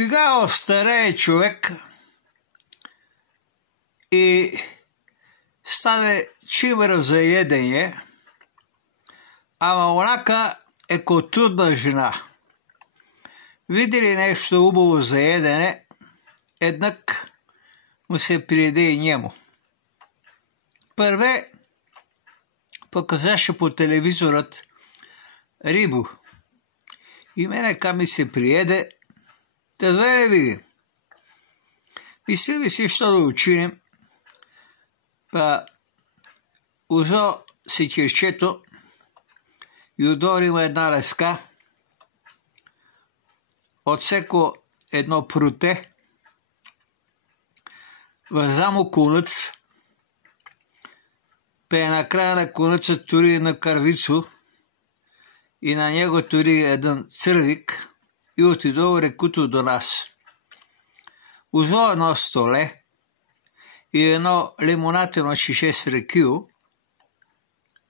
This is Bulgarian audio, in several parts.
Кога остарее човек и стане чимрав за едење, ама онака е ко трудна жена. Види ли нещо убаво за едене, еднак му се приеде и njemu. Прве показаше по телевизорът рибу и мене ка ми се приеде, да доведе види. Мисли си що да учиним, па узо секирчето и удорим една леска, отсеко едно пруте, върза му кунъц, пе на края на кунъца тури на кървицу и на него тури един цървик и отидо рекуто до нас. Узо едно столе и едно лимонатено шише с рекио,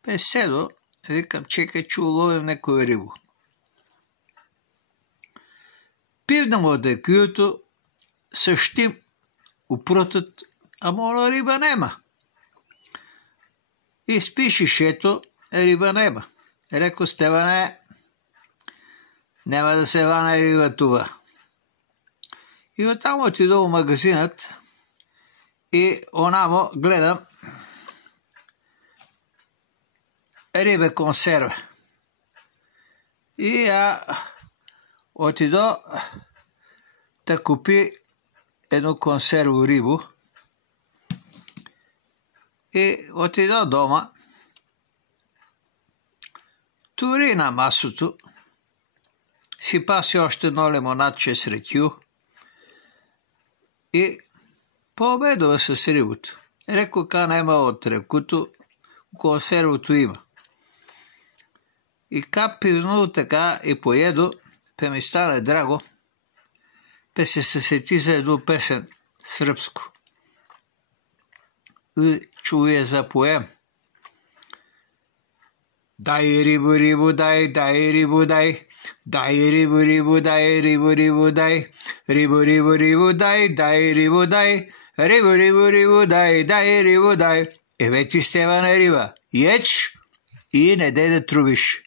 пе седо, викам, чекай, че уловим некој рибу. Пивнем од рекиото, същим упрутът, ама оно риба нема. И спи шишето, риба нема. Реко, Стеване, нема да се ване риба това. И оттам отидо в магазинът и онамо гледам рибе консерва. И отидо да купи едно консерво рибу и отидо дома, тури на масото, си паси още едно лимонадче с рекю и пообедува с рибото. Реко, ка нема от рекуто, консервото има. И ка пивно така и поедо, пе ми стане драго, пе се сети за едно песен сръбско. И чуе за поем. Дай рибу, рибу, дай, дай рибу, дай, дай рибу, рибу, дай, рибу, рибу, дай, рибу, рибу, рибу, дай, дай рибу, дай, рибу, рибу, рибу, дай, дай рибу, дай. Вече Стеване риба, еч и не дай да трубиш.